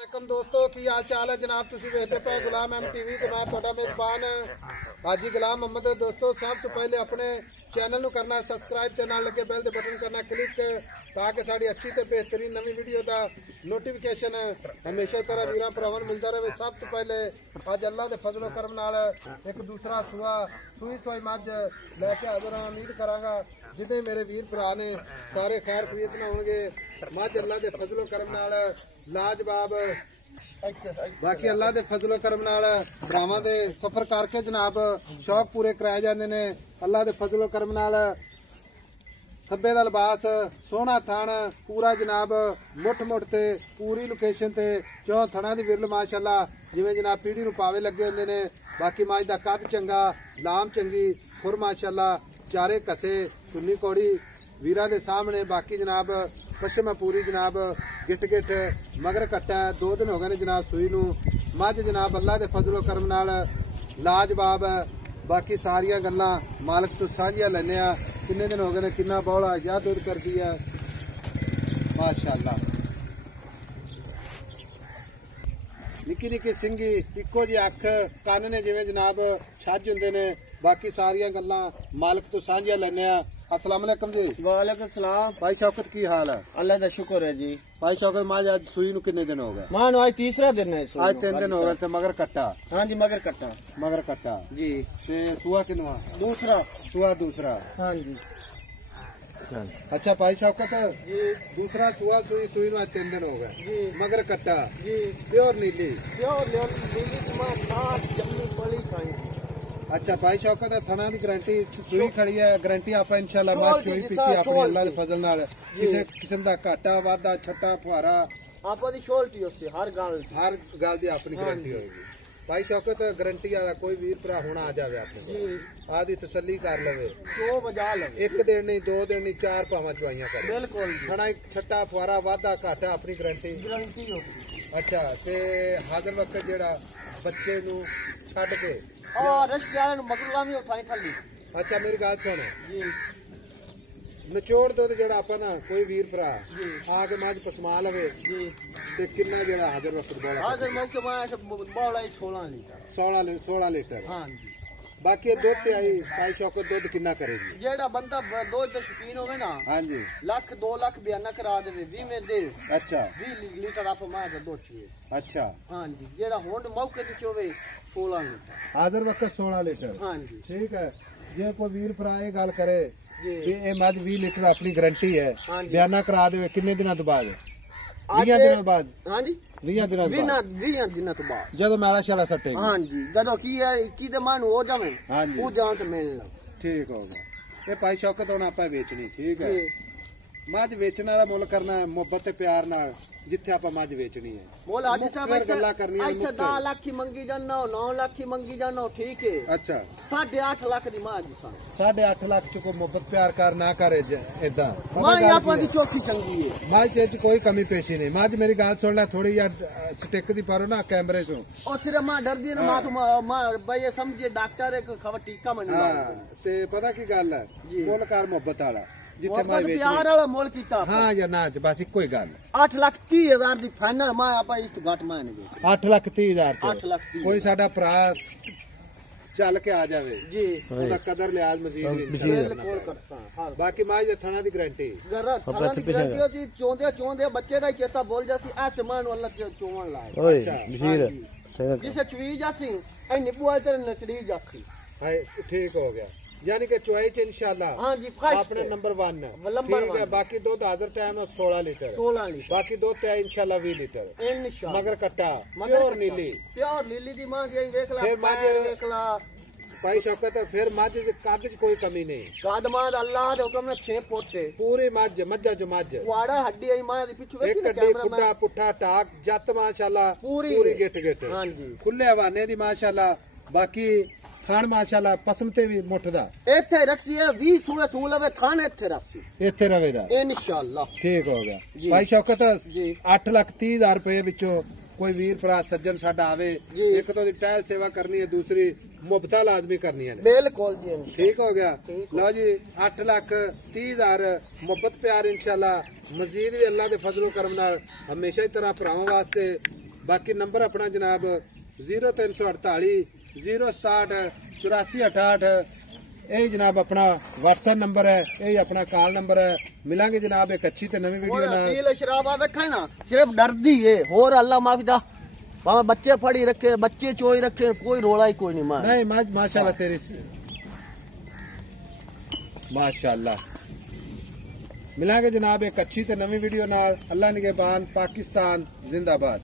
वालेकुम दोस्तों की हाल चाल है जनाब तुसी वेखदे पे गुलाम एम टीवी ते मैं तुहाडा मेजबान हाजी गुलाम मोहम्मद। दोस्तों सब तो पहले अपने चैनल नु करना सबसक्राइब ते नाल लगे बेल दे बटन करना क्लिक ताकि साड़ी अच्छी ते बेहतरीन नवी वीडियो दा नोटिफिकेशन हमेशा तरह वीरां भरावां मिलता रहे। सब तो पहले अज अल्लाह दे फजलो करम नाल एक दूसरा सूई सोई मझ लैके हाजिर हां। उम्मीद करांगा जिन्हें मेरे वीर भरा ने सारे खैर खरीद ना होंगे। मझ अल्लाह दे फजलो करम नाल लाजवाब बाकी अल्लाह दे फजलो करम नाल भरावां दे सफर करके जनाब शौक पूरे कराए जांदे ने। अल्लाह दे फजलो करम नाल खब्बे दा लिबास सोहना थण पूरा जनाब मुठ मुठ ते पूरी लोकेशन ते चौ थणा दी विरल माशाअल्लाह जिवें जनाब पीढ़ी नूं पावे लगे हुंदे ने। बाकी मझ दा कद चंगा लाम चंगी खुर माशाअल्लाह चारे कसे चुन्नी कौड़ी वीरा दे सामने। बाकी जनाब पश्चिम पूरी जनाब गिट गिट मगर कट्टा 2 दिन हो गए ने जनाब सूई नूं। मझ जनाब अल्लाह दे फजलो करम नाल लाजवाब बाकी सारिया गल्लां मालक तो साझियां लैने आ। किन्ने दिन हो गए ने किन्ना बौला या दूध करदी है माशाअल्लाह। निक्की निक्की सिंगी इक्को जी अख कन्न ने जिवें जनाब छज हुंदे ने। बाकी सारिया गल्लां मालक तो साझियां लैने आ। अस्सलाम वालेकुम जी। वालेकुम सलाम। भाई शौकत की हाल है? अल्लाह का शुक्र है जी। भाई शौकत माज आज सूई नूं किन्ने दिन हो गए? मान आज तीसरा दिन है। आज 3 दिन हो गए थे मगर कट्टा। हाँ जी मगर कट्टा जी। ते सुआ किनवा? दूसरा सुआ दूसरा। हाँ जी। अच्छा भाई शौकत जी दूसरा सुआ सूई नूं आज 3 दिन हो गए जी। मगर कट्टा जी प्योर नीली अच्छा भाई शौकत थणा की गारंटी सूई खड़ी है। गारंटी आप इंशाल्लाह मां चोई पीती अपनी अल्लाह दे फजल नाल किसी किस्म दा घाटा वाधा छट्टा फुहारा आपा दी शोल्टी उससे हर गल दी अपनी गारंटी होगी। भाई शौकत गारंटी वाला कोई वीर भरा होना आ जावे अपने आदि तसल्ली कर लवे जो बजा लवे 1 दिन नहीं 2 दिन नहीं 4 पावां चवाइयां कर बिल्कुल थणा छट्टा फुहारा वाधा घाटा अपनी गारंटी होगी। अच्छा ते हाजिर वक्त जेड़ा बच्चे नूं छड्ड के अच्छा मेरी गल सुन निचोड़ दुध जेड़ा आपा ना कोई वीर भरा आके मझ पसमा लवे ते किन्ना जेड़ा हाजिर वक्त बौला 16 लीटर। हाँ जी। बाकी दुध ते आई भाई शौकत दुध किन्ना करेगी? जेड़ा बंदा दुध दे शौकीन होवे ना हाँ जी लाख 2 लाख बयाना करा देवे 20 में दे। अच्छा 20 लीटर आप मां दा दुध चाहिए। अच्छा हाँ जी जेड़ा होंड मौके ते होवे 16 लीटर हाजिर वक्त 16 लीटर। हाँ जी ठीक है। जे कोई वीर भरा ये गल करे जी ए मझ 20 लीटर अपनी गारंटी है बयाना करा देवे किन्ने दिनों तो बाद? 20 दिनों बाद। हाँ जी 20 दिनों तो बाद जदों मैला शाला सटे। हाँ जी जदों की है 21 दे मान हो जावे हाँ जी वो जान ते मिल लो ठीक हो गया। ये भाई शौकत हुण आपां बेचनी ठीक है। मझ वेचने वाला मुल करना है मुहब्बत ते प्यार नाल जिथे आपां मझ वेचनी है मोल अज साहब गल्लां करनी है। 10 लाख की मंगी जानो 9 लाख की मंगी जानो ठीक है। अच्छा 8.5 लाख दी मां जी 8.5 लाख च कोई मुहब्बत प्यार कर ना करे इदा मां आपां दी चौकी चंगी है मझ च कोई कमी पेशी नहीं। मझ मेरी गल सुन ले थोड़ी या स्टिक दी पारो ना कैमरे चो और सिर्फ मां डरदी ना मां भाई समझे डॉक्टर एक खबर टीका मन ते पता की गल है मुल कर मुहब्बत वाला जिथे मैं प्यार वाला मोल कीता हाँ या ना बस इको ही गल 8,30,000 दी फाइनल मैं आपा इस तो घट मैं नहीं बेच 8,30,000 कोई साडा भरा चल के आ जावे जी ओदा कदर लिहाज मजीद बिल्कुल करता। बाकी मैं ये थणा दी गारंटी जी चोंदे बच्चे दा चेता बोल जासी ऐसे मान अल्लाह चोवन लाए। अच्छा बशीर जिसे चुई जासी ए निबुआ तेरे नचड़ी जाखी हाय ठीक हो गया यानी कि चुआई च इंशाल्लाह हाँ जी अपने नंबर 1 ठीक है। बाकी दूध हाजिर टाइम 16 लीटर बाकी दूध ते इंशाल्लाह 20 लीटर मगर कट्टा प्योर नीली दी मां जी देख ला देख ला भाई शौकत फिर मझ कद च कोई कमी नहीं कद मां अल्लाह दे हुक्म ने 6 पोटे पूरी मज्जा जो मज्ज वाड़ा हड्डी आई मां दी पिछु वेख ना कैमरा पुट्ठा पुट्ठा टाक जत माशाल्लाह पूरी गिट हां जी खुले हवाने दी माशाल्लाह। बाकी खान माशाल्लाह पसमते भी मुठदा इथे रखसी है 20 सूए सूल वे खान इथे रखसी इथे रवेदा इंशाल्लाह ठीक हो गया। भाई शौकत 8,30,000 रुपए विचों कोई वीर भरा सज्जन साडा आवे एक तो दी टहल सेवा करनी है दूसरी मुफ्ता लाजमी करनी है बिल्कुल जी ठीक हो गया। लो जी 8,30,000 मुहब्बत प्यार इंशाल्लाह मजीद भी अल्लाह दे फजलो करम नाल हमेशा ही तरह भरावां वास्ते बाकी नंबर अपना जनाब 0348 067 8468 यही जनाब अपना व्हाट्सएप नंबर है, यही अपना कॉल नंबर है। मिलांगे जनाब एक अच्छी नवी वीडियो शराबा देखा ना सिर्फ डरदी है और अल्लाह माफी दा भावे बच्चे फड़ी रखे बच्चे चोई रखे कोई रोला ही कोई नहीं मार नहीं माशाल्लाह तेरी माशाल्लाह। मिलांगे जनाब एक अच्छी नवी वीडियो नाल। अल्लाह निगहबान। पाकिस्तान जिंदाबाद।